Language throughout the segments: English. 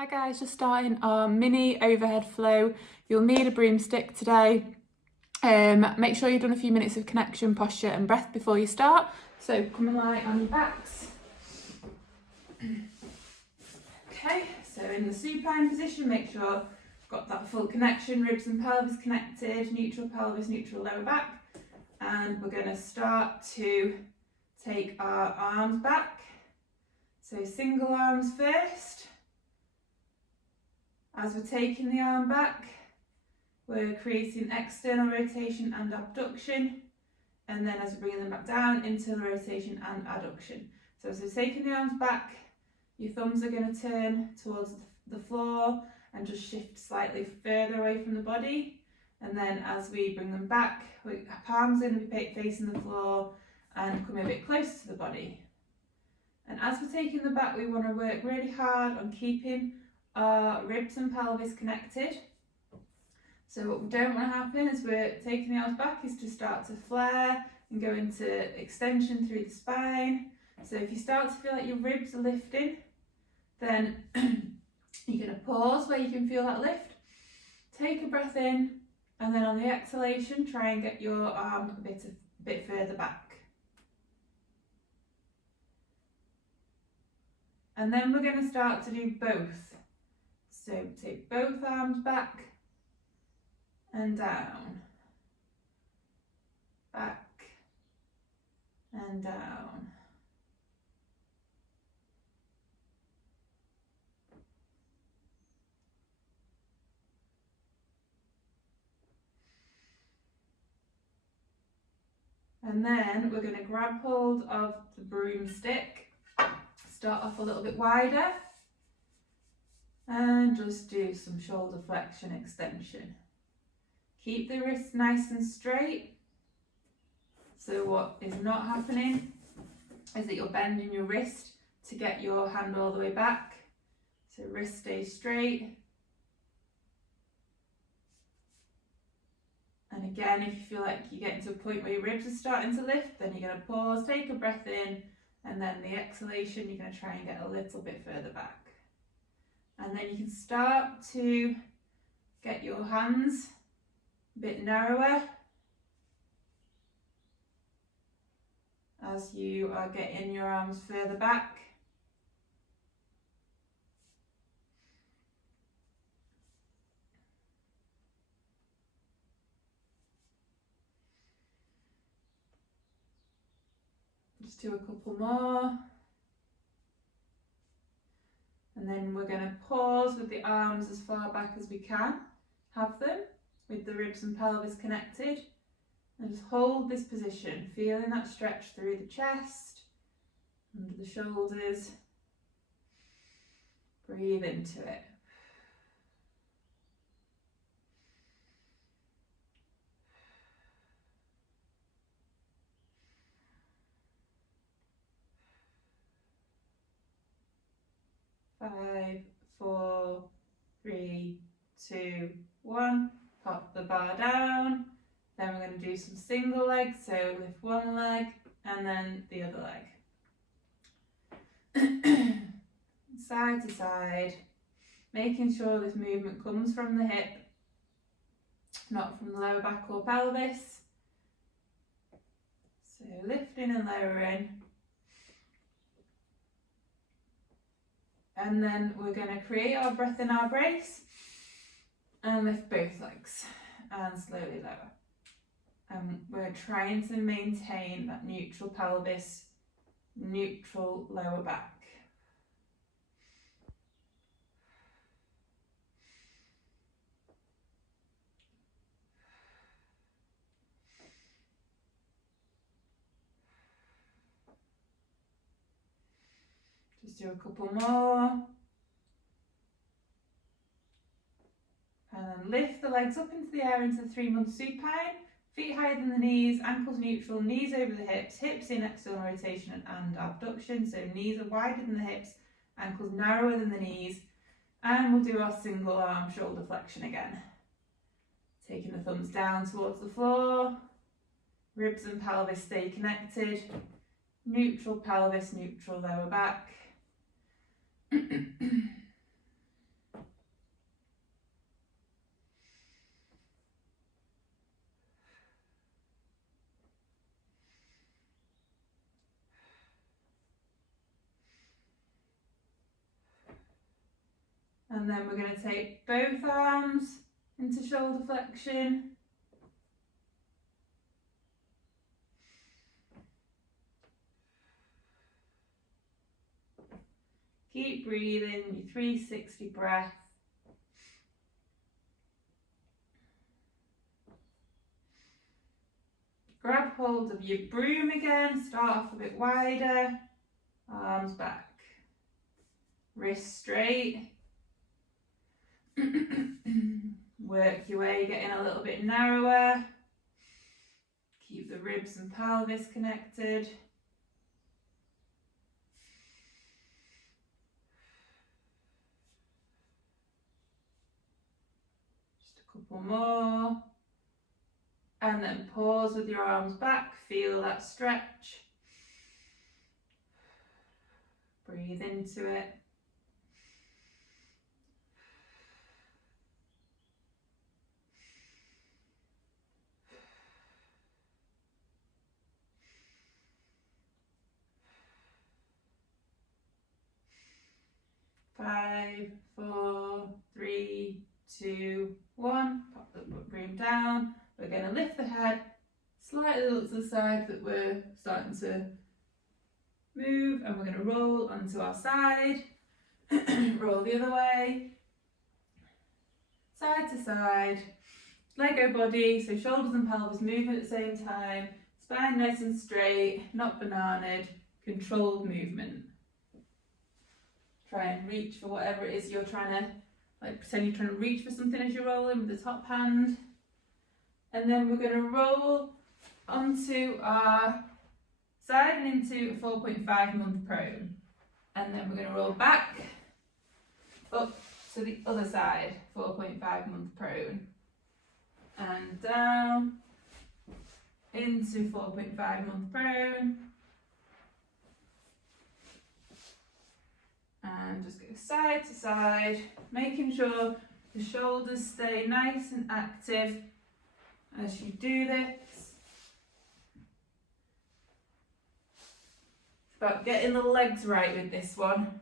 Hi guys, just starting our mini overhead flow. You'll need a broomstick today. Make sure you've done a few minutes of connection, posture and breath before you start. So come and lie on your backs. Okay, so in the supine position, make sure you've got that full connection, ribs and pelvis connected, neutral pelvis, neutral lower back. And we're going to start to take our arms back. So single arms first. As we're taking the arm back, we're creating external rotation and abduction, and then as we're bringing them back down, internal rotation and adduction. So as we're taking the arms back, your thumbs are going to turn towards the floor and just shift slightly further away from the body. And then as we bring them back, our palms are going to be facing the floor and come a bit closer to the body. And as we're taking them back, we want to work really hard on keeping our ribs and pelvis connected. So what we don't want to happen as we're taking the arms back is to start to flare and go into extension through the spine. So if you start to feel like your ribs are lifting, then you're going to pause where you can feel that lift. Take a breath in, and then on the exhalation, try and get your arm a bit further back. And then we're going to start to do both. So take both arms back and down, back and down. And then we're going to grab hold of the broomstick, start off a little bit wider, and just do some shoulder flexion extension. Keep the wrists nice and straight. So what is not happening is that you're bending your wrist to get your hand all the way back. So wrist stays straight. And again, if you feel like you're getting to a point where your ribs are starting to lift, then you're going to pause, take a breath in, and then the exhalation, you're going to try and get a little bit further back. And then you can start to get your hands a bit narrower as you are getting your arms further back. Just do a couple more. And then we're going to pause with the arms as far back as we can. Have them with the ribs and pelvis connected. And just hold this position, feeling that stretch through the chest, under the shoulders. Breathe into it. Five, 4, 3, 2, 1. Pop the bar down. Then we're going to do some single legs. So lift one leg and then the other leg. Side to side. Making sure this movement comes from the hip, not from the lower back or pelvis. So lifting and lowering. And then we're going to create our breath in our brace and lift both legs and slowly lower. And we're trying to maintain that neutral pelvis, neutral lower back. Just do a couple more. And then lift the legs up into the air into the 3-month supine. Feet higher than the knees, ankles neutral, knees over the hips, hips in external rotation and abduction. So knees are wider than the hips, ankles narrower than the knees. And we'll do our single arm shoulder flexion again. Taking the thumbs down towards the floor. Ribs and pelvis stay connected. Neutral pelvis, neutral lower back. And then we're going to take both arms into shoulder flexion. Keep breathing, your 360 breath. Grab hold of your broom again, start off a bit wider, arms back, wrists straight. Work your way, getting a little bit narrower. Keep the ribs and pelvis connected. Just a couple more. And then pause with your arms back, feel that stretch. Breathe into it. Five, 4, 3, 2, 1. Pop the broom down. We're going to lift the head slightly look to the side that we're starting to move, and we're going to roll onto our side. Roll the other way. Side to side. Lego body, so shoulders and pelvis moving at the same time. Spine nice and straight, not bananaed. Controlled movement. Try and reach for whatever it is you're trying to, like pretend you're trying to reach for something as you're rolling with the top hand. And then we're going to roll onto our side and into a 4.5 month prone. And then we're going to roll back up to the other side, 4.5 month prone. And down into 4.5 month prone. And just go side to side, making sure the shoulders stay nice and active as you do this. It's about getting the legs right with this one.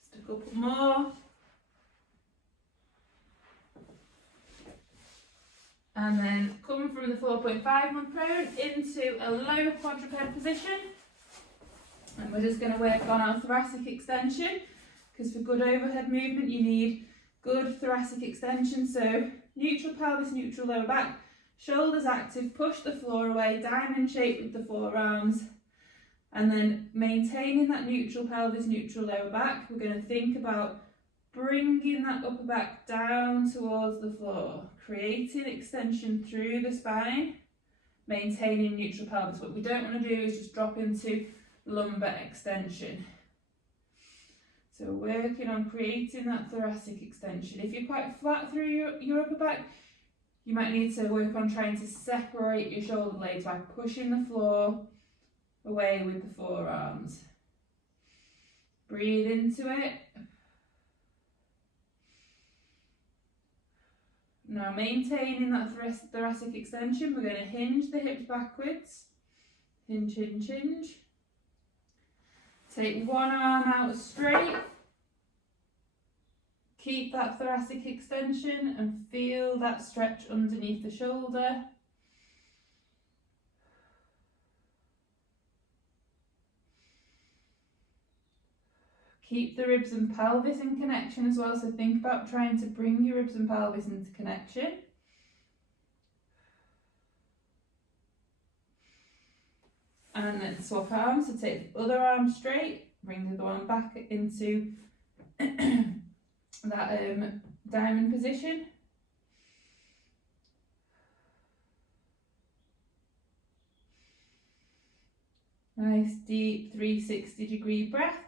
Just a couple more. And then come from the 4.5 month prone into a low quadruped position. And we're just going to work on our thoracic extension, because for good overhead movement you need good thoracic extension. So neutral pelvis, neutral lower back, shoulders active, push the floor away, diamond shape with the forearms. And then maintaining that neutral pelvis, neutral lower back, we're going to think about bringing that upper back down towards the floor, creating extension through the spine, maintaining neutral pelvis. What we don't want to do is just drop into lumbar extension. So working on creating that thoracic extension. If you're quite flat through your upper back, you might need to work on trying to separate your shoulder blades by pushing the floor away with the forearms. Breathe into it. Now maintaining that thoracic extension, we're going to hinge the hips backwards. Hinge, hinge, hinge. Take one arm out straight. Keep that thoracic extension and feel that stretch underneath the shoulder. Keep the ribs and pelvis in connection as well, so think about trying to bring your ribs and pelvis into connection. And then swap arms, so take the other arm straight, bring the other one back into that diamond position. Nice deep 360-degree breaths.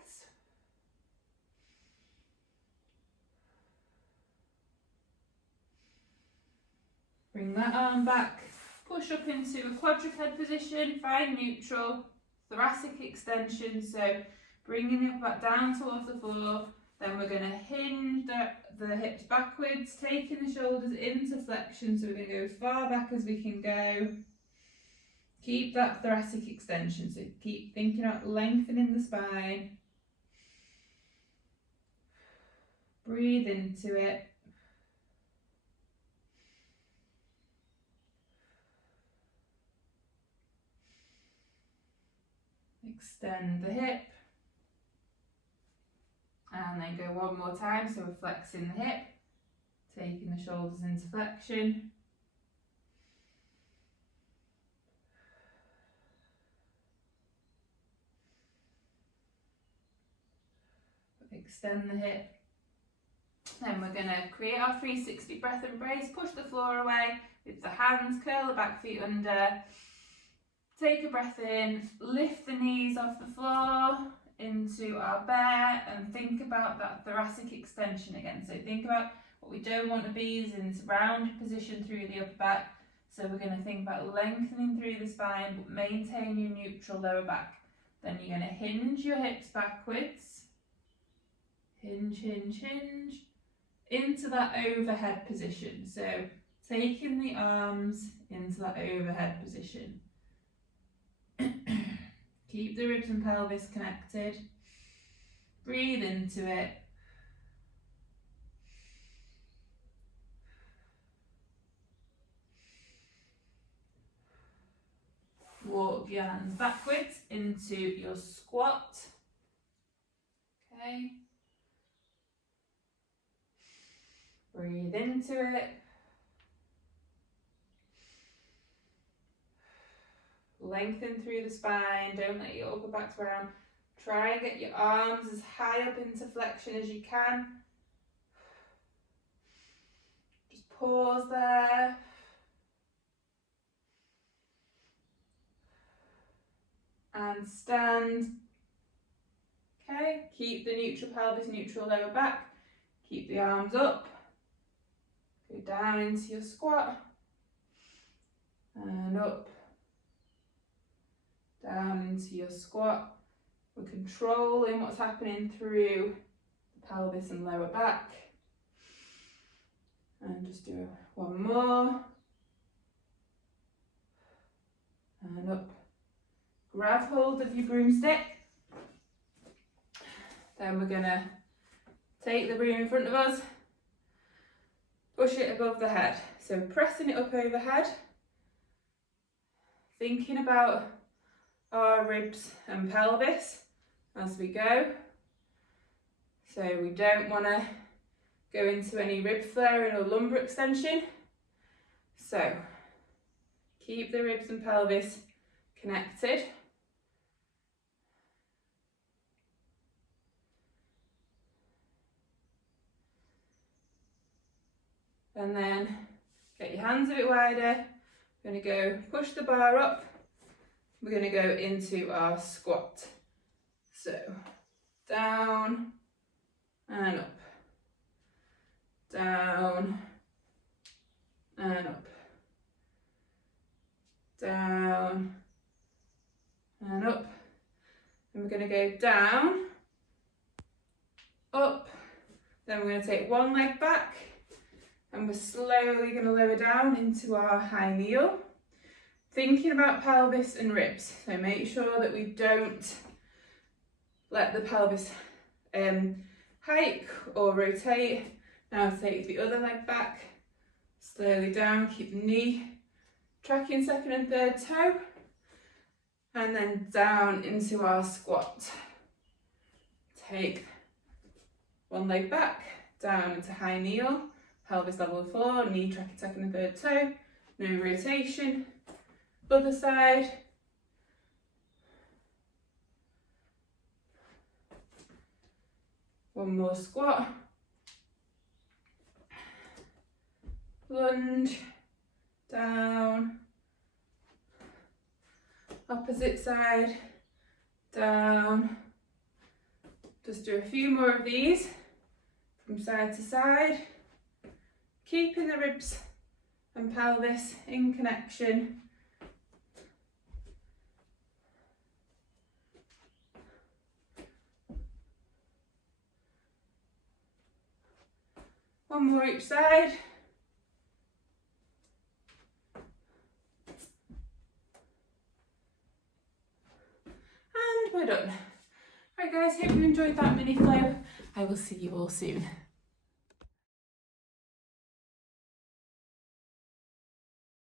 Bring that arm back, push up into a quadruped position, find neutral, thoracic extension, so bringing the upper back down towards the floor. Then we're going to hinge the hips backwards, taking the shoulders into flexion, so we're going to go as far back as we can go. keep that thoracic extension, so keep thinking about lengthening the spine. Breathe into it. Extend the hip. And then go one more time, so we're flexing the hip, taking the shoulders into flexion. Extend the hip. Then we're going to create our 360 breath embrace, push the floor away with the hands, curl the back feet under, take a breath in, lift the knees off the floor into our bear, and think about that thoracic extension again. So think about what we don't want to be is in this rounded position through the upper back. So we're going to think about lengthening through the spine, but maintain your neutral lower back. Then you're going to hinge your hips backwards. Hinge, hinge, hinge. Into that overhead position. So taking the arms into that overhead position. Keep the ribs and pelvis connected. Breathe into it. Walk your hands backwards into your squat. Okay. Breathe into it. Lengthen through the spine, don't let your upper back round. Try and get your arms as high up into flexion as you can. Just pause there. And stand. Okay, keep the neutral pelvis, neutral lower back. Keep the arms up. Go down into your squat. And up. Down into your squat. We're controlling what's happening through the pelvis and lower back. And just do one more. And up. Grab hold of your broomstick. Then we're going to take the broom in front of us. Push it above the head. So pressing it up overhead. Thinking about our ribs and pelvis as we go. So we don't want to go into any rib flaring or lumbar extension. So keep the ribs and pelvis connected. And then get your hands a bit wider. We're going to go push the bar up. We're going to go into our squat. So down and up. Down and up. Down and up. And we're going to go down, up. Then we're going to take one leg back. And we're slowly going to lower down into our high kneel. Thinking about pelvis and ribs. So make sure that we don't let the pelvis hike or rotate. Now take the other leg back. Slowly down, keep the knee tracking second and third toe. And then down into our squat. Take one leg back, down into high kneel. Pelvis level with the floor, knee tracking second and third toe, no rotation. Other side. One more squat. Lunge, down. Opposite side, down. Just do a few more of these from side to side. Keeping the ribs and pelvis in connection. One more each side. we're done. Right guys, hope you enjoyed that mini flow. I will see you all soon.